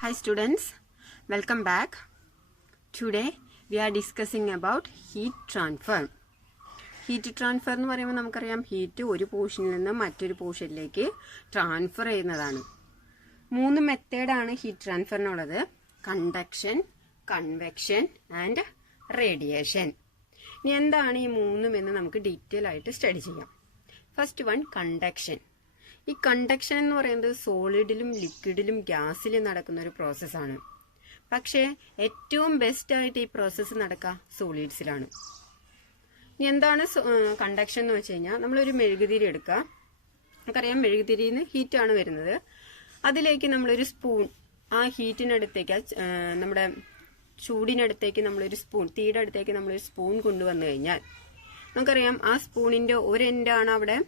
Hi students, welcome back. Today we are discussing about heat transfer. Heat transfer എന്ന് പറയുമ്പോൾ നമുക്കറിയാം heat ഒരു പോർഷനിൽ നിന്ന് മറ്റൊരു പോർഷനിലേക്ക് ട്രാൻസ്ഫർ ചെയ്യുന്നതാണ്. 3 മെത്തേഡാണ് ഹീറ്റ് ട്രാൻസ്ഫറിനുള്ളത്: കണ്ടക്ഷൻ, കൺവെക്ഷൻ ആൻഡ് റേഡിയേഷൻ. ഇനി എന്താണ് ഈ 3 എന്ന് നമുക്ക് ഡീറ്റെയിൽ ആയിട്ട് സ്റ്റഡി ചെയ്യാം. First one, conduction. ഈ കണ്ടക്ഷൻ എന്ന് പറയുന്നത് സോളിഡിലും ലിക്വിഡിലും ഗ്യാസിലും നടക്കുന്ന ഒരു പ്രോസസ്സാണ്. പക്ഷേ ഏറ്റവും ബെസ്റ്റ് ആയിട്ട് ഈ പ്രോസസ്സ് നടക്കുക സോളിഡ്സിലാണ്. ഇനി എന്താണ് കണ്ടക്ഷൻ എന്ന് വെച്ച് കഴിഞ്ഞാൽ, നമ്മളൊരു മെഴുകുതിരി എടുക്കുക. നമുക്കറിയാം മെഴുകുതിരിയിൽ നിന്ന് ഹീറ്റാണ് വരുന്നത്. അതിലേക്ക് നമ്മളൊരു സ്പൂൺ, ആ ഹീറ്റിനടുത്തേക്ക്, നമ്മുടെ ചൂടിനടുത്തേക്ക് നമ്മളൊരു സ്പൂൺ, തീയുടെ അടുത്തേക്ക് നമ്മളൊരു സ്പൂൺ കൊണ്ടുവന്നു കഴിഞ്ഞാൽ നമുക്കറിയാം ആ സ്പൂണിന്റെ ഒരു എൻഡാണ് അവിടെ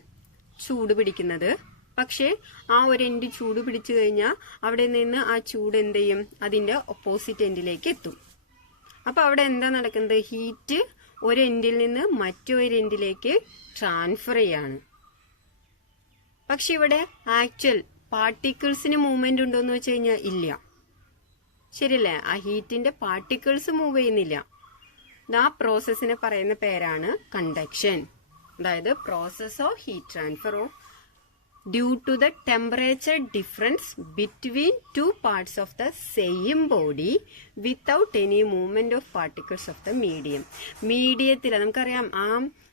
ചൂട് പിടിക്കുന്നത്. പക്ഷേ ആ ഒരു എൻഡ് ചൂട് പിടിച്ചു കഴിഞ്ഞാൽ അവിടെ നിന്ന് ആ ചൂട് എന്ത് ചെയ്യും, അതിന്റെ ഓപ്പോസിറ്റ് എൻഡിലേക്ക് എത്തും. അപ്പൊ അവിടെ എന്താ നടക്കുന്നത്, ഹീറ്റ് ഒരു എൻഡിൽ നിന്ന് മറ്റൊരു എൻഡിലേക്ക് ട്രാൻസ്ഫർ ചെയ്യാണ്. പക്ഷെ ഇവിടെ ആക്ച്വൽ പാർട്ടിക്കിൾസിന് മൂവ്മെന്റ് ഉണ്ടോ എന്ന് വെച്ച് കഴിഞ്ഞാൽ ഇല്ല. ശരിയല്ലേ? ആ ഹീറ്റിന്റെ പാർട്ടിക്കിൾസ് മൂവ് ചെയ്യുന്നില്ല. ആ പ്രോസസ്സിനെ പറയുന്ന പേരാണ് കണ്ടക്ഷൻ. അതായത് process of heat transfer of due to the temperature difference between two parts of the same body without any movement of particles of the medium. മീഡിയത്തിൽ നമുക്കറിയാം ആ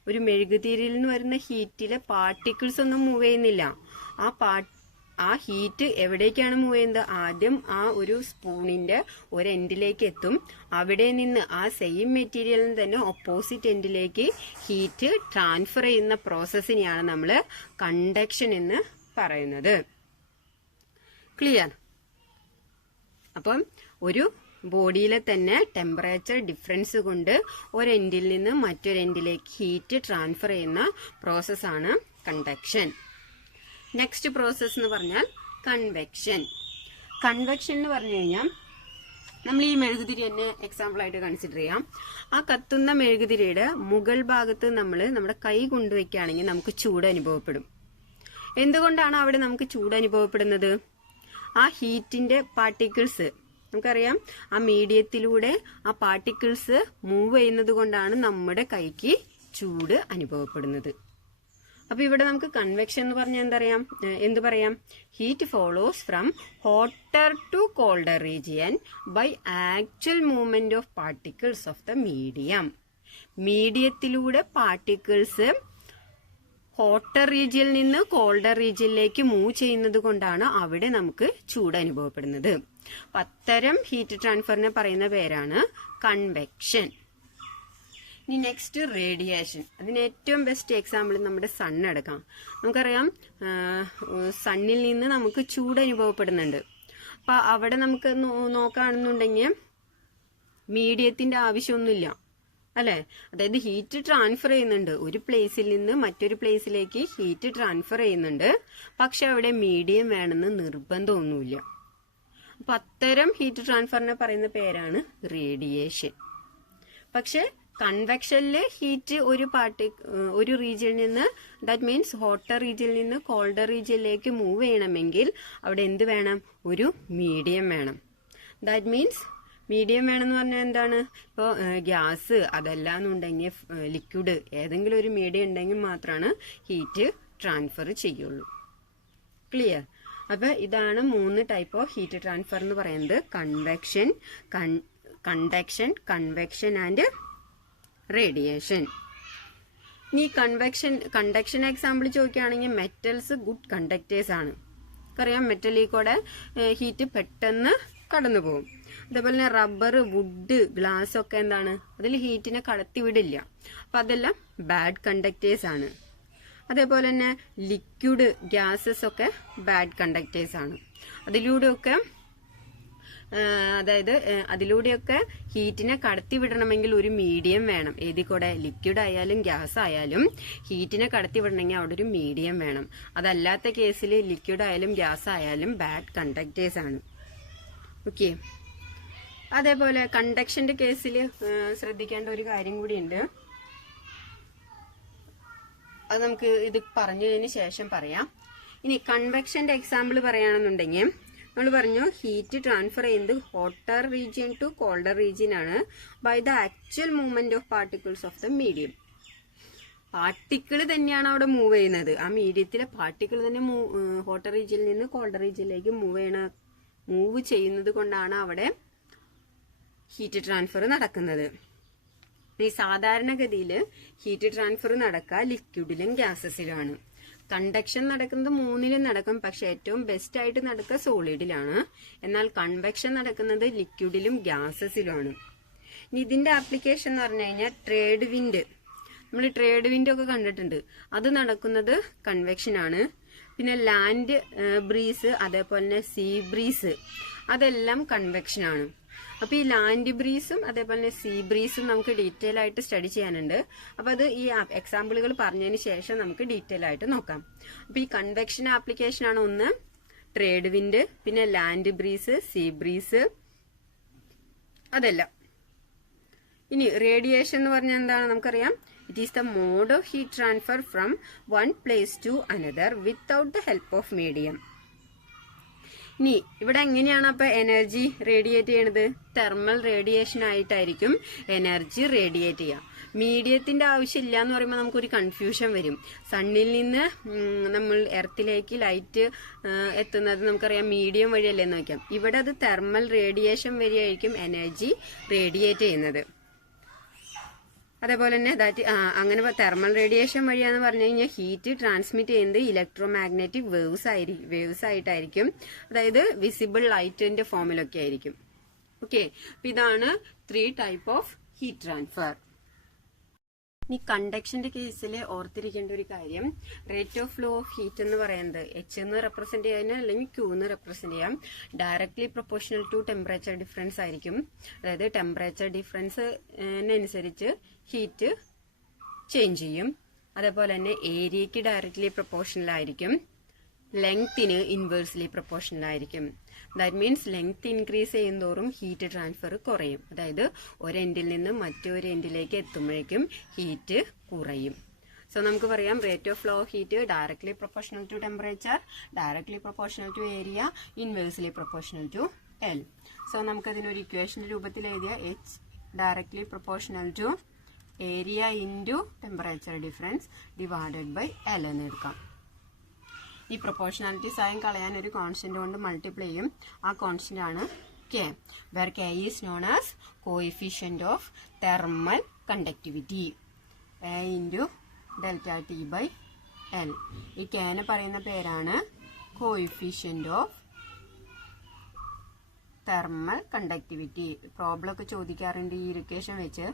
ഒരു മെഴുകുതിരിയിൽ നിന്ന് വരുന്ന ഹീറ്റിലെ പാർട്ടിക്കിൾസ് ഒന്നും മൂവ് ചെയ്യുന്നില്ല. ആ ഹീറ്റ് എവിടേക്കാണ് മൂവ് ചെയ്യുന്നത്, ആദ്യം ആ ഒരു സ്പൂണിന്റെ ഒരു എൻഡിലേക്ക് എത്തും. അവിടെ നിന്ന് ആ സെയിം മെറ്റീരിയലിൽ തന്നെ ഓപ്പോസിറ്റ് എൻഡിലേക്ക് ഹീറ്റ് ട്രാൻസ്ഫർ ചെയ്യുന്ന പ്രോസസ്സിനെയാണ് നമ്മൾ കണ്ടക്ഷൻ എന്ന് പറയുന്നത്. ക്ലിയർ? അപ്പം ഒരു ബോഡിയിലെ തന്നെ ടെമ്പറേച്ചർ ഡിഫറൻസ് കൊണ്ട് ഒരു എൻഡിൽ നിന്ന് മറ്റൊരു എൻഡിലേക്ക് ഹീറ്റ് ട്രാൻസ്ഫർ ചെയ്യുന്ന പ്രോസസ്സാണ് കണ്ടക്ഷൻ. നെക്സ്റ്റ് പ്രോസസ് എന്ന് പറഞ്ഞാൽ കൺവെക്ഷൻ. കൺവെക്ഷൻ എന്ന് പറഞ്ഞു കഴിഞ്ഞാൽ നമ്മൾ ഈ മെഴുകുതിരി തന്നെ എക്സാമ്പിൾ ആയിട്ട് കൺസിഡർ ചെയ്യാം. ആ കത്തുന്ന മെഴുകുതിരിയുടെ മുകൾ ഭാഗത്ത് നമ്മൾ നമ്മുടെ കൈ കൊണ്ടുവയ്ക്കുകയാണെങ്കിൽ നമുക്ക് ചൂട് അനുഭവപ്പെടും. എന്തുകൊണ്ടാണ് അവിടെ നമുക്ക് ചൂട് അനുഭവപ്പെടുന്നത്? ആ ഹീറ്റിന്റെ പാർട്ടിക്കിൾസ്, നമുക്കറിയാം ആ മീഡിയത്തിലൂടെ ആ പാർട്ടിക്കിൾസ് മൂവ് ചെയ്യുന്നത് കൊണ്ടാണ് നമ്മുടെ കൈക്ക് ചൂട് അനുഭവപ്പെടുന്നത്. അപ്പൊ ഇവിടെ നമുക്ക് കൺവെക്ഷൻ എന്ന് പറഞ്ഞാൽ എന്ത് പറയാം? Heat flows from hotter to colder region by actual movement of particles of the medium. മീഡിയത്തിലൂടെ പാർട്ടിക്കിൾസ് ഹോട്ടർ റീജിയനിൽ നിന്ന് കോൾഡർ റീജിയനിലേക്ക് മൂവ് ചെയ്യുന്നത് കൊണ്ടാണ് അവിടെ നമുക്ക് ചൂട് അനുഭവപ്പെടുന്നത്. അത്തരം ഹീറ്റ് ട്രാൻസ്ഫറിനെ പറയുന്ന പേരാണ് കൺവെക്ഷൻ. ഇനി നെക്സ്റ്റ് റേഡിയേഷൻ. അതിന് ഏറ്റവും ബെസ്റ്റ് എക്സാമ്പിൾ നമ്മുടെ സൺ എടുക്കാം. നമുക്കറിയാം സണ്ണിൽ നിന്ന് നമുക്ക് ചൂട് അനുഭവപ്പെടുന്നുണ്ട്. അപ്പൊ അവിടെ നമുക്ക് നോക്കുകയാണെന്നുണ്ടെങ്കിൽ മീഡിയത്തിന്റെ ആവശ്യമൊന്നുമില്ല, അല്ലെ? അതായത് ഹീറ്റ് ട്രാൻസ്ഫർ ചെയ്യുന്നുണ്ട്, ഒരു പ്ലേസിൽ നിന്ന് മറ്റൊരു പ്ലേസിലേക്ക് ഹീറ്റ് ട്രാൻസ്ഫർ ചെയ്യുന്നുണ്ട്. പക്ഷെ അവിടെ മീഡിയം വേണമെന്ന് നിർബന്ധമൊന്നുമില്ല. അപ്പൊ അത്തരം ഹീറ്റ് ട്രാൻസ്ഫറിനെ പറയുന്ന പേരാണ് റേഡിയേഷൻ. പക്ഷെ കൺവെക്ഷനില് ഹീറ്റ് ഒരു റീജിയനിൽ നിന്ന്, ദാറ്റ് മീൻസ് ഹോട്ടർ റീജിയനിൽ നിന്ന് കോൾഡർ റീജിയനിലേക്ക് മൂവ് ചെയ്യണമെങ്കിൽ അവിടെ എന്ത് വേണം? ഒരു മീഡിയം വേണം. ദാറ്റ് മീൻസ് മീഡിയം വേണമെന്ന് പറഞ്ഞാൽ എന്താണ്? ഇപ്പോൾ ഗ്യാസ് അതല്ലാന്നുണ്ടെങ്കിൽ ലിക്വിഡ്, ഏതെങ്കിലും ഒരു മീഡിയം ഉണ്ടെങ്കിൽ മാത്രമാണ് ഹീറ്റ് ട്രാൻസ്ഫർ ചെയ്യുള്ളൂ. ക്ലിയർ? അപ്പൊ ഇതാണ് 3 ടൈപ്പ് ഓഫ് ഹീറ്റ് ട്രാൻസ്ഫർ എന്ന് പറയുന്നത്: convection, conduction, convection and radiation. ഇനി കണ്ടക്ഷൻ എക്സാമ്പിൾ ചോദിക്കുകയാണെങ്കിൽ മെറ്റൽസ് ഗുഡ് കണ്ടക്ടേഴ്സ് ആണ്. അറിയാം മെറ്റലിൽ കൂടെ ഹീറ്റ് പെട്ടെന്ന് കടന്നു പോകും. അതേപോലെ തന്നെ റബ്ബർ, വുഡ്, ഗ്ലാസ് ഒക്കെ എന്താണ്, അതിൽ ഹീറ്റിനെ കടത്തിവിടില്ല. അപ്പൊ അതെല്ലാം ബാഡ് കണ്ടക്ടേഴ്സ് ആണ്. അതേപോലെ തന്നെ ലിക്വിഡ്, ഗ്യാസസ് ഒക്കെ ബാഡ് കണ്ടക്ടേഴ്സ് ആണ്. അതിലൂടെയൊക്കെ ഹീറ്റിനെ കടത്തിവിടണമെങ്കിൽ ഒരു മീഡിയം വേണം. ഏതിൽ കൂടെ? ലിക്വിഡ് ആയാലും ഗ്യാസ് ആയാലും ഹീറ്റിനെ കടത്തിവിടണമെങ്കിൽ അവിടെ ഒരു മീഡിയം വേണം. അതല്ലാത്ത കേസിൽ ലിക്വിഡ് ആയാലും ഗ്യാസ് ആയാലും ബാഡ് കണ്ടക്ടേഴ്സ് ആണ്. ഓക്കെ. അതേപോലെ കണ്ടക്ഷന്റെ കേസിൽ ശ്രദ്ധിക്കേണ്ട ഒരു കാര്യം കൂടിയുണ്ട്. അത് നമുക്ക് ഇത് പറഞ്ഞതിന് ശേഷം പറയാം. ഇനി കൺവെക്ഷന്റെ എക്സാമ്പിൾ പറയുകയാണെന്നുണ്ടെങ്കിൽ നമ്മൾ പറഞ്ഞു ഹീറ്റ് ട്രാൻസ്ഫർ ചെയ്യുന്നത് hotter region to colder region ആണ് by the actual movement of particles of the medium. Particle തന്നെയാണ് അവിടെ മൂവ് ചെയ്യുന്നത്. ആ മീഡിയത്തിലെ പാർട്ടിക്കിൾ തന്നെ ഹോട്ടർ റീജിയനിൽ നിന്ന് കോൾഡർ റീജിയനിലേക്ക് മൂവ് ചെയ്യുന്നത് കൊണ്ടാണ് അവിടെ ഹീറ്റ് ട്രാൻസ്ഫർ നടക്കുന്നത്. ഈ സാധാരണഗതിയിൽ ഹീറ്റ് ട്രാൻസ്ഫർ നടക്കുക ലിക്വിഡിലും ഗ്യാസസിലുമാണ്. കണ്ടക്ഷൻ നടക്കുന്നത് മൂന്നിലും നടക്കും, പക്ഷെ ഏറ്റവും ബെസ്റ്റ് ആയിട്ട് നടക്കുക സോളിഡിലാണ്. എന്നാൽ കൺവെക്ഷൻ നടക്കുന്നത് ലിക്വിഡിലും ഗ്യാസസിലുമാണ്. ഇനി ഇതിന്റെ ആപ്ലിക്കേഷൻ എന്ന് പറഞ്ഞു കഴിഞ്ഞാൽ ട്രേഡ് വിൻഡ്. നമ്മൾ ട്രേഡ് വിൻഡ് ഒക്കെ കണ്ടിട്ടുണ്ട്. അത് നടക്കുന്നത് കൺവെക്ഷൻ ആണ്. പിന്നെ ലാൻഡ് ബ്രീസ്, അതേപോലെ തന്നെ സീ ബ്രീസ്, അതെല്ലാം കൺവെക്ഷൻ ആണ്. അപ്പൊ ഈ ലാൻഡ് ബ്രീസും അതേപോലെ തന്നെ സീ ബ്രീസും നമുക്ക് ഡീറ്റെയിൽ ആയിട്ട് സ്റ്റഡി ചെയ്യാനുണ്ട്. അപ്പൊ അത് ഈ എക്സാമ്പിളുകൾ പറഞ്ഞതിന് ശേഷം നമുക്ക് ഡീറ്റെയിൽ ആയിട്ട് നോക്കാം. അപ്പൊ ഈ കൺവെക്ഷൻ ആപ്ലിക്കേഷൻ ആണ് ഒന്ന് ട്രേഡ് വിൻഡ്, പിന്നെ ലാൻഡ് ബ്രീസ്, സീ ബ്രീസ്, അതെല്ലാം. ഇനി റേഡിയേഷൻ എന്ന് പറഞ്ഞാൽ എന്താണ് നമുക്കറിയാം. It is the mode of heat transfer from one place to another without the help of medium. ഇനി ഇവിടെ എങ്ങനെയാണ് അപ്പൊ എനർജി റേഡിയേറ്റ് ചെയ്യണത്? തെർമൽ റേഡിയേഷൻ ആയിട്ടായിരിക്കും എനർജി റേഡിയേറ്റ് ചെയ്യുക. മീഡിയത്തിന്റെ ആവശ്യമില്ല എന്ന് പറയുമ്പോൾ നമുക്കൊരു കൺഫ്യൂഷൻ വരും. സണ്ണിൽ നിന്ന് നമ്മൾ എർത്തിലേക്ക് ലൈറ്റ് എത്തുന്നത് നമുക്കറിയാം മീഡിയം വഴിയല്ലേ എന്ന് വയ്ക്കാം. ഇവിടെ അത് തെർമൽ റേഡിയേഷൻ വഴിയായിരിക്കും എനർജി റേഡിയേറ്റ് ചെയ്യുന്നത്. അതേപോലെ തന്നെ അങ്ങനെ തെർമൽ റേഡിയേഷൻ വഴിയാന്ന് പറഞ്ഞു കഴിഞ്ഞാൽ ഹീറ്റ് ട്രാൻസ്മിറ്റ് ചെയ്യുന്നത് ഇലക്ട്രോ മാഗ്നറ്റിക് വേവ്സ് ആയിട്ടായിരിക്കും. അതായത് വിസിബിൾ ലൈറ്റിന്റെ ഫോമിലൊക്കെ ആയിരിക്കും. ഓക്കെ, അപ്പൊ ഇതാണ് 3 ടൈപ്പ് ഓഫ് ഹീറ്റ് ട്രാൻസ്ഫർ. ഇനി കണ്ടക്ഷന്റെ കേസിൽ ഓർത്തിരിക്കേണ്ട ഒരു കാര്യം, rate of flow of heat എന്ന് പറയുന്നത് എച്ച് എന്ന് റെപ്രസെന്റ് ചെയ്യാൻ അല്ലെങ്കിൽ ക്യൂ എന്ന് റെപ്രസെന്റ് ചെയ്യാം. Directly proportional to temperature difference ആയിരിക്കും. അതായത് ടെമ്പറേച്ചർ ഡിഫറൻസിനനുസരിച്ച് ഹീറ്റ് ചേഞ്ച് ചെയ്യും. അതേപോലെ തന്നെ ഏരിയക്ക് ഡയറക്ട്ലി പ്രൊപ്പോർഷണൽ ആയിരിക്കും. ലെങ്ത്തിന് ഇൻവേഴ്സ്ലി പ്രൊപ്പോർഷണൽ ആയിരിക്കും. ദാറ്റ് മീൻസ് ലെങ്ത് ഇൻക്രീസ് ചെയ്യുന്നതോറും ഹീറ്റ് ട്രാൻസ്ഫർ കുറയും. അതായത് ഒരു എൻഡിൽ നിന്ന് മറ്റൊരു എൻഡിലേക്ക് എത്തുമ്പോഴേക്കും ഹീറ്റ് കുറയും. സോ നമുക്ക് പറയാം rate of flow of heat directly proportional to temperature, directly proportional to area, inversely proportional to L. So നമുക്കതിനൊരു ഇക്വേഷന്റെ രൂപത്തിൽ എഴുതിയ H directly proportional to area into temperature difference divided by L എന്ന് എടുക്കാം. ഈ പ്രൊപ്പോർഷണാലിറ്റി സൈൻ കളയാൻ ഒരു constant കൊണ്ട് മൾട്ടിപ്ലൈ ചെയ്യും. ആ കോൺസ്റ്റന്റ് ആണ് K, where K is known as coefficient of thermal conductivity, A into delta T by L. ഈ കെനെ പറയുന്ന പേരാണ് coefficient of thermal conductivity. Problem ഒക്കെ ചോദിക്കാറുണ്ട് ഈ ഇക്വേഷൻ വെച്ച്,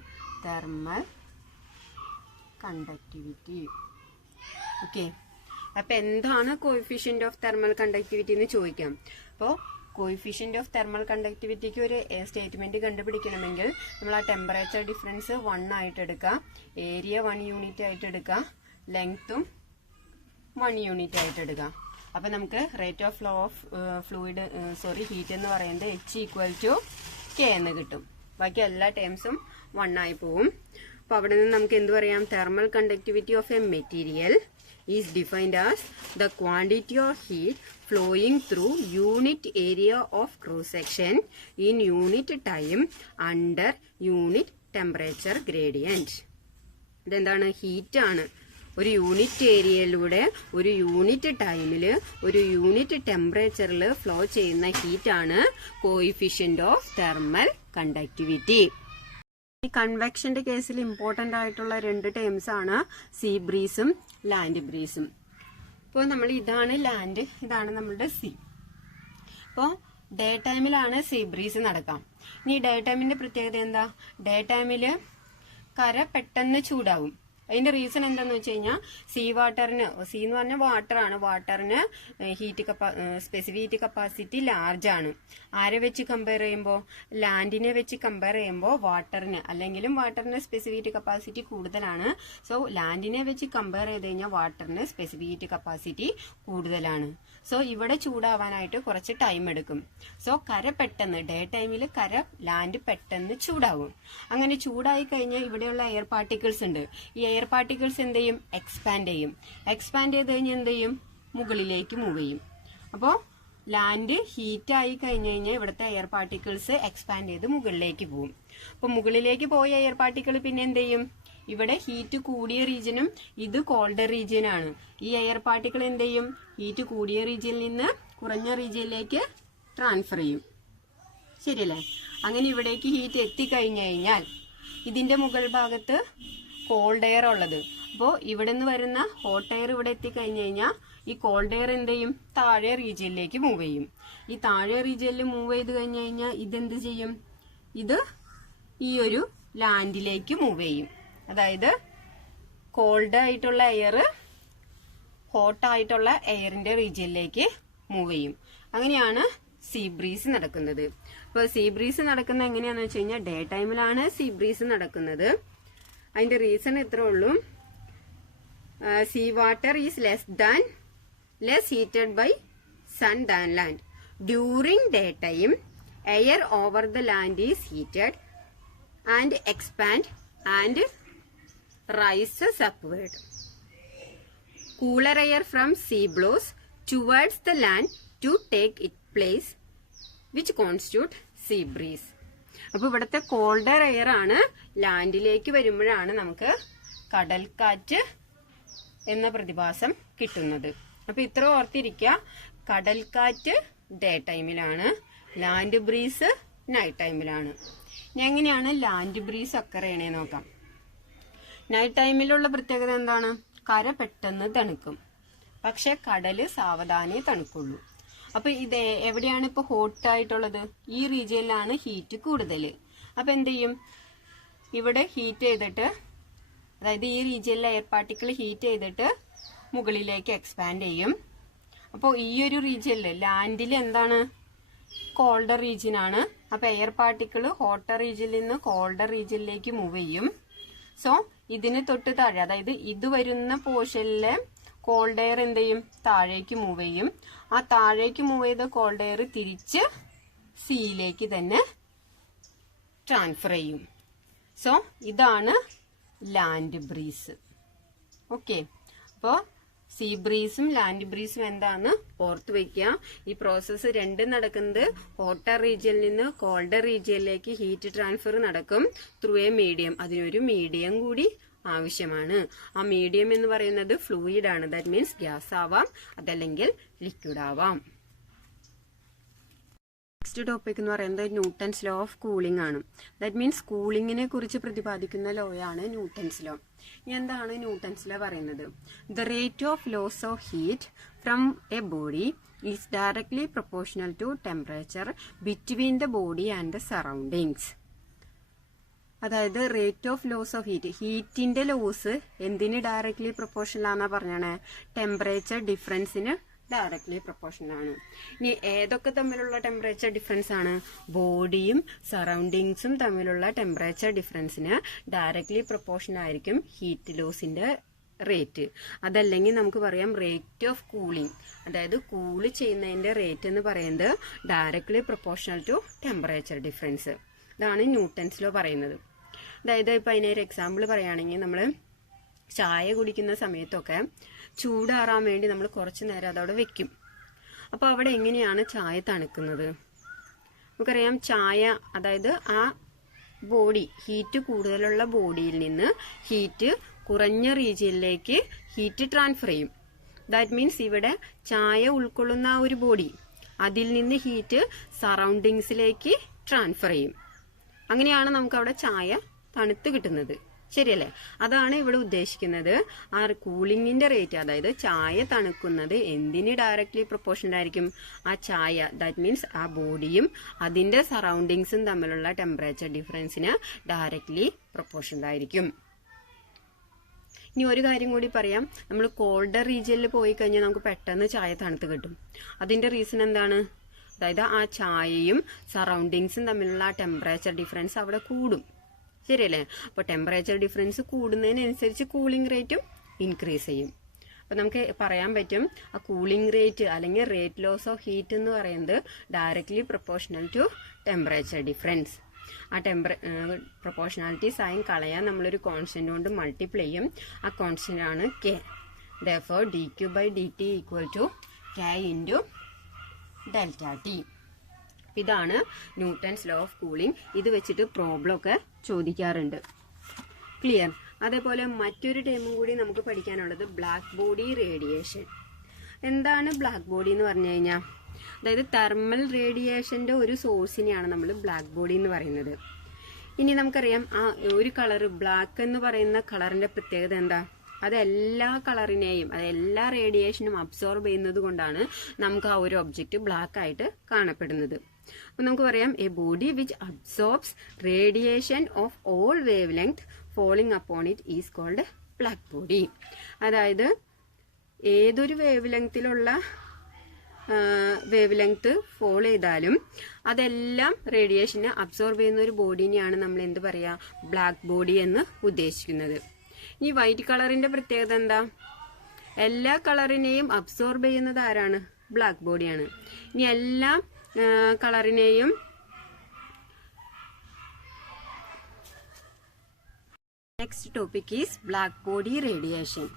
തെർമൽ കണ്ടക്ടിവിറ്റി. ഓക്കെ, അപ്പൊ എന്താണ് കോഎഫിഷ്യന്റ് ഓഫ് തെർമൽ കണ്ടക്ടിവിറ്റി എന്ന് ചോദിക്കാം. അപ്പോൾ കോഎഫിഷ്യന്റ് ഓഫ് തെർമൽ കണ്ടക്ടിവിറ്റിക്ക് ഒരു സ്റ്റേറ്റ്മെന്റ് കണ്ടുപിടിക്കണമെങ്കിൽ നമ്മൾ ആ ടെമ്പറേച്ചർ ഡിഫറൻസ് 1 ആയിട്ട് എടുക്കുക, ഏരിയ 1 യൂണിറ്റ് ആയിട്ട് എടുക്കുക, ലെങ്ത്തും 1 യൂണിറ്റ് ആയിട്ട് എടുക്കുക. അപ്പൊ നമുക്ക് rate of flow of heat എന്ന് പറയുന്നത് H ഈക്വൽ ടു K എന്ന് കിട്ടും. ബാക്കി എല്ലാ ടേംസും 1 ആയി പോവും. അപ്പൊ അവിടെ നിന്ന് നമുക്ക് എന്ത് പറയാം? Thermal conductivity of A material is defined as the quantity of heat flowing through unit area of cross section in unit time under unit temperature gradient. ഇതെന്താണ്? ഹീറ്റ് ആണ്. ഒരു യൂണിറ്റ് ഏരിയയിലൂടെ ഒരു യൂണിറ്റ് ടൈമിൽ ഒരു യൂണിറ്റ് ടെമ്പറേച്ചറിൽ ഫ്ലോ ചെയ്യുന്ന heat ആണ് coefficient of thermal conductivity. ഈ കൺവെക്ഷന്റെ കേസിൽ ഇമ്പോർട്ടന്റ് ആയിട്ടുള്ള 2 ടേംസ് ആണ് സീ ബ്രീസും ലാൻഡ് ബ്രീസും. ഇപ്പോൾ നമ്മൾ ഇതാണ് ലാൻഡ്, ഇതാണ് നമ്മളുടെ സീ. അപ്പോൾ ഡേ ടൈമിലാണ് സീ ബ്രീസ് നടക്കാം. ഇനി ഡേ ടൈമിന്റെ പ്രത്യേകത എന്താ? ഡേ ടൈമിൽ കര പെട്ടെന്ന് ചൂടാവും. അതിന്റെ റീസൺ എന്താന്ന് വെച്ച് കഴിഞ്ഞാൽ സീ വാട്ടറിന്, സീ എന്ന് പറഞ്ഞാൽ വാട്ടറാണ്, വാട്ടറിന് സ്പെസിഫിക് ഹീറ്റ് കപ്പാസിറ്റി ലാർജ് ആണ്. ആരെ വെച്ച് കമ്പയർ ചെയ്യുമ്പോൾ? ലാൻഡിനെ വെച്ച് കമ്പയർ ചെയ്യുമ്പോൾ വാട്ടറിന് സ്പെസിഫിക് ഹീറ്റ് കപ്പാസിറ്റി കൂടുതലാണ്. സോ ലാൻഡിനെ വെച്ച് കമ്പയർ ചെയ്ത് കഴിഞ്ഞാൽ വാട്ടറിന് സ്പെസിഫിക് ഹീറ്റ് കപ്പാസിറ്റി കൂടുതലാണ്. സോ ഇവിടെ ചൂടാവാനായിട്ട് കുറച്ച് ടൈം എടുക്കും. സോ കര പെട്ടെന്ന് ഡേ ടൈമിൽ ലാൻഡ് പെട്ടെന്ന് ചൂടാവും. അങ്ങനെ ചൂടായി കഴിഞ്ഞാൽ ഇവിടെയുള്ള എയർ പാർട്ടിക്കിൾസ് ഉണ്ട്. ഈ എയർ പാർട്ടിക്കിൾസ് എന്ത് ചെയ്യും? എക്സ്പാൻഡ് ചെയ്യും. എക്സ്പാൻഡ് ചെയ്ത് കഴിഞ്ഞാൽ എന്ത് ചെയ്യും? മുകളിലേക്ക് മൂവ് ചെയ്യും. അപ്പോൾ ലാൻഡ് ഹീറ്റ് ആയി കഴിഞ്ഞു കഴിഞ്ഞാൽ ഇവിടുത്തെ എയർ പാർട്ടിക്കിൾസ് എക്സ്പാൻഡ് ചെയ്ത് മുകളിലേക്ക് പോകും. അപ്പൊ മുകളിലേക്ക് പോയ എയർ പാർട്ടിക്കിൾ പിന്നെ എന്ത് ചെയ്യും? ഇവിടെ ഹീറ്റ് കൂടിയ റീജിയനും ഇത് കോൾഡർ റീജിയനാണ്. ഈ എയർ പാർട്ടിക്കിൾ എന്ത് ചെയ്യും? ഹീറ്റ് കൂടിയ റീജിയനിൽ നിന്ന് കുറഞ്ഞ റീജിയനിലേക്ക് ട്രാൻസ്ഫർ ചെയ്യും. ശരിയല്ലേ? അങ്ങനെ ഇവിടേക്ക് ഹീറ്റ് എത്തിക്കഴിഞ്ഞു കഴിഞ്ഞാൽ ഇതിന്റെ മുകൾ ഭാഗത്ത് കോൾഡ് എയർ ഉള്ളത്. അപ്പോൾ ഇവിടെ നിന്ന് വരുന്ന ഹോട്ട് എയർ ഇവിടെ എത്തിക്കഴിഞ്ഞു കഴിഞ്ഞാൽ ഈ കോൾഡ് എയർ എന്ത് ചെയ്യും? താഴെ റീജിയനിലേക്ക് മൂവ് ചെയ്യും. ഈ താഴെ റീജിയനിൽ മൂവ് ചെയ്ത് കഴിഞ്ഞു കഴിഞ്ഞാൽ ഇതെന്ത് ചെയ്യും? ഇത് ഈ ഒരു ലാൻഡിലേക്ക് മൂവ് ചെയ്യും. അതായത് കോൾഡ് ആയിട്ടുള്ള എയർ ഹോട്ട് ആയിട്ടുള്ള എയറിന്റെ റീജിയനിലേക്ക് മൂവ് ചെയ്യും. അങ്ങനെയാണ് സീ ബ്രീസ് നടക്കുന്നത്. അപ്പോൾ സീ ബ്രീസ് നടക്കുന്നത് എങ്ങനെയാണെന്ന് വെച്ച് കഴിഞ്ഞാൽ ഡേ ടൈമിലാണ് സീ ബ്രീസ് നടക്കുന്നത്. അതിന്റെ റീസൺ ഇത്രേ ഉള്ളൂ. Sea water is less heated by sun than land. During daytime, air over the land is heated and expand and rises upward. Cooler air from sea blows towards the land to take its place, which constitute sea breeze. അപ്പോൾ ഇവിടുത്തെ colder air ആണ് ലാൻഡിലേക്ക് വരുമ്പോഴാണ് നമുക്ക് കടൽക്കാറ്റ് എന്ന പ്രതിഭാസം കിട്ടുന്നത്. അപ്പൊ ഇത്ര ഓർത്തിരിക്കുക, കടൽക്കാറ്റ് ഡേ ടൈമിലാണ്, ലാൻഡ് ബ്രീസ് നൈറ്റ് ടൈമിലാണ്. ഇനി എങ്ങനെയാണ് ലാൻഡ് ബ്രീസ് ഒക്കർ ചെയ്യണേ നോക്കാം. നൈറ്റ് ടൈമിലുള്ള പ്രത്യേകത എന്താണ്? കര പെട്ടെന്ന് തണുക്കും, പക്ഷെ കടല് സാവധാനേ തണുക്കുള്ളൂ. അപ്പൊ ഇത് എവിടെയാണ് ഇപ്പൊ ഹോട്ട് ആയിട്ടുള്ളത്? ഈ റീജിയനിലാണ് ഹീറ്റ് കൂടുതൽ. അപ്പൊ എന്ത് ചെയ്യും? ഇവിടെ ഹീറ്റ് ചെയ്തിട്ട്, അതായത് ഈ റീജിയനിലെ എയർ പാർട്ടിക്കിൾ ഹീറ്റ് ചെയ്തിട്ട് മുകളിലേക്ക് എക്സ്പാൻഡ് ചെയ്യും. അപ്പോൾ ഈ ഒരു റീജിയനിൽ ലാൻഡിൽ എന്താണ്? കോൾഡർ റീജിയൻ ആണ്. അപ്പൊ എയർ പാർട്ടിക്കിൾ ഹോട്ടർ റീജിയനിൽ നിന്ന് കോൾഡർ റീജിയനിലേക്ക് മൂവ് ചെയ്യും. സോ ഇതിന് തൊട്ട് താഴെ, അതായത് ഇത് വരുന്ന പോർഷനിലെ കോൾഡ് എയർ എന്ത് ചെയ്യും? താഴേക്ക് മൂവ് ചെയ്യും. ആ താഴേക്ക് മൂവ് ചെയ്ത കോൾഡ് എയർ തിരിച്ച് സീയിലേക്ക് തന്നെ ട്രാൻസ്ഫർ ചെയ്യും. സോ ഇതാണ് ലാൻഡ് ബ്രീസ്. ഓക്കെ, അപ്പോൾ സീ ബ്രീസും ലാൻഡ് ബ്രീസും എന്താന്ന് ഓർത്ത് വെക്കുക. ഈ പ്രോസസ്സ് രണ്ടും നടക്കുന്നത് ഹോട്ടർ റീജിയനിൽ നിന്ന് കോൾഡർ റീജിയനിലേക്ക് ഹീറ്റ് ട്രാൻസ്ഫർ നടക്കും ത്രൂ എ മീഡിയം. അതിനൊരു മീഡിയം കൂടി ആവശ്യമാണ്. ആ മീഡിയം എന്ന് പറയുന്നത് ഫ്ലൂയിഡ് ആണ്. ദാറ്റ് മീൻസ് ഗ്യാസ് ആവാം, അതല്ലെങ്കിൽ ലിക്വിഡ് ആവാം. നെക്സ്റ്റ് ടോപ്പിക് എന്ന് പറയുന്നത് ന്യൂട്ടൺസ് ലോ ഓഫ് കൂളിംഗ് ആണ്. ദാറ്റ് മീൻസ് കൂളിങ്ങിനെ കുറിച്ച് പ്രതിപാദിക്കുന്ന ലോ ആണ് ന്യൂട്ടൺസ് ലോ. എന്താണ് ന്യൂട്ടൺസ് ലോ പറയുന്നത്? The rate of loss of heat from a body is directly proportional to temperature between the body and the surroundings. അതായത് rate of loss of ഹീറ്റിന്റെ loss എന്തിന് directly proportional ആണെന്നാ പറഞ്ഞാണ്? Temperature ഡിഫറൻസിന് directly proportional ആണ്. ഇനി ഏതൊക്കെ തമ്മിലുള്ള ടെമ്പറേച്ചർ ഡിഫറൻസ് ആണ്? ബോഡിയും സറൗണ്ടിങ്സും തമ്മിലുള്ള ടെമ്പറേച്ചർ ഡിഫറൻസിന് ഡയറക്ട്ലി പ്രൊപ്പോർഷണൽ ആയിരിക്കും ഹീറ്റ് ലോസിന്റെ റേറ്റ്. അതല്ലെങ്കിൽ നമുക്ക് പറയാം റേറ്റ് ഓഫ് കൂളിംഗ്, അതായത് കൂള് ചെയ്യുന്നതിന്റെ റേറ്റ് എന്ന് പറയുന്നത് directly proportional to temperature difference. ഇതാണ് ന്യൂട്ടൺസ് ലോ പറയുന്നത്. അതായത് ഇപ്പൊ അതിനൊരു എക്സാമ്പിൾ പറയുകയാണെങ്കിൽ, നമ്മൾ ചായ കുടിക്കുന്ന സമയത്തൊക്കെ ചൂടാറാൻ വേണ്ടി നമ്മൾ കുറച്ചു നേരം അതവിടെ വെക്കും. അപ്പോൾ അവിടെ എങ്ങനെയാണ് ചായ തണുക്കുന്നത്? നമുക്കറിയാം ചായ, അതായത് ആ ബോഡി ഹീറ്റ് കൂടുതലുള്ള ബോഡിയിൽ നിന്ന് ഹീറ്റ് കുറഞ്ഞ റീജിയനിലേക്ക് ഹീറ്റ് ട്രാൻസ്ഫർ ചെയ്യും. ദാറ്റ് മീൻസ് ഇവിടെ ചായ ഉൾക്കൊള്ളുന്ന ആ ഒരു ബോഡി, അതിൽ നിന്ന് ഹീറ്റ് സറൗണ്ടിങ്സിലേക്ക് ട്രാൻസ്ഫർ ചെയ്യും. അങ്ങനെയാണ് നമുക്ക് അവിടെ ചായ തണുത്ത് കിട്ടുന്നത്. ശരിയല്ലേ? അതാണ് ഇവിടെ ഉദ്ദേശിക്കുന്നത്. ആ കൂളിങ്ങിന്റെ റേറ്റ്, അതായത് ചായ തണുക്കുന്നത് എന്തിന് ഡയറക്ട്ലി പ്രൊപ്പോർഷണൽ ആയിരിക്കും? ആ ചായ, ദാറ്റ് മീൻസ് ആ ബോഡിയും അതിന്റെ സറൗണ്ടിങ്സും തമ്മിലുള്ള ടെമ്പറേച്ചർ ഡിഫറൻസിന് ഡയറക്ട്ലി പ്രൊപ്പോർഷണൽ ആയിരിക്കും. ഇനി ഒരു കാര്യം കൂടി പറയാം. നമ്മൾ കോൾഡർ റീജിയനിൽ പോയി കഴിഞ്ഞാൽ നമുക്ക് പെട്ടെന്ന് ചായ തണുത്ത് കിട്ടും. അതിന്റെ റീസൺ എന്താണ്? അതായത് ആ ചായയും സറൗണ്ടിങ്സും തമ്മിലുള്ള ആ ടെമ്പറേച്ചർ ഡിഫറൻസ് അവിടെ കൂടും. ശരിയല്ലേ? അപ്പോൾ ടെമ്പറേച്ചർ ഡിഫറൻസ് കൂടുന്നതിനനുസരിച്ച് കൂളിംഗ് റേറ്റും ഇൻക്രീസ് ചെയ്യും. അപ്പോൾ നമുക്ക് പറയാൻ പറ്റും ആ കൂളിംഗ് റേറ്റ് അല്ലെങ്കിൽ റേറ്റ് ലോസ് ഓഫ് ഹീറ്റ് എന്ന് പറയുന്നത് directly proportional to temperature difference. ആ പ്രൊപ്പോർഷണാലിറ്റി സൈൻ കളയാൻ നമ്മളൊരു കോൺസ്റ്റന്റ് കൊണ്ട് മൾട്ടിപ്ലൈ ചെയ്യും. ആ കോൺസ്റ്റന്റ് ആണ് K. Therefore dq by dt equal to k into delta T. ഇതാണ് ന്യൂട്ടൺസ് ലോ ഓഫ് കൂളിംഗ്. ഇത് വെച്ചിട്ട് പ്രോബ്ലം ഒക്കെ ചോദിക്കാറുണ്ട്. ക്ലിയർ? അതേപോലെ മറ്റൊരു ടേമും കൂടി നമുക്ക് പഠിക്കാനുള്ളത് ബ്ലാക്ക് ബോഡി റേഡിയേഷൻ. എന്താണ് ബ്ലാക്ക് ബോഡി എന്ന് പറഞ്ഞു കഴിഞ്ഞാൽ, അതായത് തെർമൽ റേഡിയേഷന്റെ ഒരു സോഴ്സിനെയാണ് നമ്മൾ ബ്ലാക്ക് ബോഡി എന്ന് പറയുന്നത്. ഇനി നമുക്കറിയാം ആ ഒരു കളർ ബ്ലാക്ക് എന്ന് പറയുന്ന കളറിന്റെ പ്രത്യേകത എന്താ? അത് എല്ലാ കളറിനെയും എല്ലാ റേഡിയേഷനും അബ്സോർബ് ചെയ്യുന്നത് കൊണ്ടാണ് നമുക്ക് ആ ഒരു ഒബ്ജക്റ്റ് ബ്ലാക്ക് ആയിട്ട് കാണപ്പെടുന്നത്. അപ്പൊ നമുക്ക് പറയാം a body which absorbs radiation of all wavelength falling upon it is called black body. അതായത് ഏതൊരു വേവ് ലെങ്ത്തിലുള്ള വേവ് ലെങ്ത് ഫോൾ ചെയ്താലും അതെല്ലാം റേഡിയേഷനെ അബ്സോർബ് ചെയ്യുന്ന ഒരു ബോഡീനെയാണ് നമ്മൾ എന്ത് പറയാ, ബ്ലാക്ക് ബോഡി എന്ന് ഉദ്ദേശിക്കുന്നത്. ഈ വൈറ്റ് കളറിന്റെ പ്രത്യേകത എന്താ? എല്ലാ കളറിനെയും അബ്സോർബ് ചെയ്യുന്നത് ആരാണ്? ബ്ലാക്ക് ബോഡിയാണ്. ഇനി എല്ലാ കളറിനെയും next topic is black body radiation.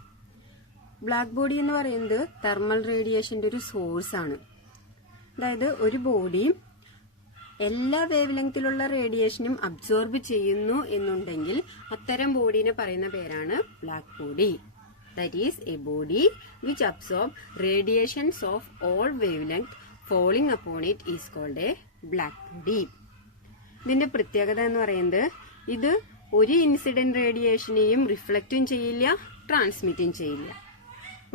Black body എന്ന് പറയുന്നത് തെർമൽ റേഡിയേഷന്റെ ഒരു സോഴ്സ് ആണ്. അതായത് ഒരു ബോഡി എല്ലാ വേവ് ലെങ്തിലുള്ള റേഡിയേഷനും അബ്സോർബ് ചെയ്യുന്നു എന്നുണ്ടെങ്കിൽ അത്തരം ബോഡീനെ പറയുന്ന പേരാണ് black body. That is a body which absorb radiations of all wavelength falling upon it is called a black body. ഇതിന്റെ പ്രത്യേകത എന്ന് പറയുന്നത് ഇത് ഒരു ഇൻസിഡന്റ് റേഡിയേഷനെയും റിഫ്ലക്റ്റും ചെയ്യില്ല, ട്രാൻസ്മിറ്റും ചെയ്യില്ല.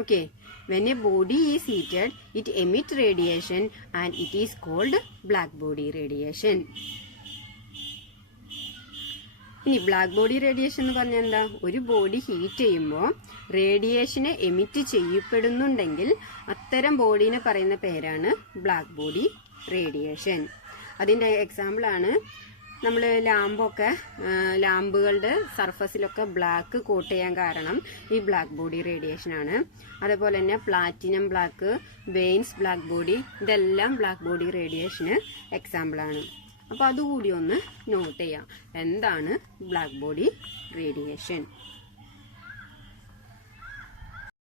Okay, when a body is heated, it emits radiation and it is called black body radiation. ഇനി black body radiation എന്ന് പറഞ്ഞാൽ എന്താ? ഒരു ബോഡി ഹീറ്റ് ചെയ്യുമ്പോൾ റേഡിയേഷനെ എമിറ്റ് ചെയ്യപ്പെടുന്നുണ്ടെങ്കിൽ അത്തരം ബോഡീനെ പറയുന്ന പേരാണ് ബ്ലാക്ക് ബോഡി റേഡിയേഷൻ. അതിന്റെ എക്സാമ്പിൾ ആണ് നമ്മൾ ലാമ്പുകളുടെ സർഫസിലൊക്കെ ബ്ലാക്ക് കോട്ട് ചെയ്യാൻ കാരണം ഈ ബ്ലാക്ക് ബോഡി റേഡിയേഷൻ ആണ്. അതേപോലെ തന്നെ platinum black, veins black body, ഇതെല്ലാം ബ്ലാക്ക് ബോഡി റേഡിയേഷന് എക്സാമ്പിൾ ആണ്. അപ്പൊ അതുകൂടി ഒന്ന് നോട്ട് ചെയ്യാം, എന്താണ് ബ്ലാക്ക് ബോഡി റേഡിയേഷൻ.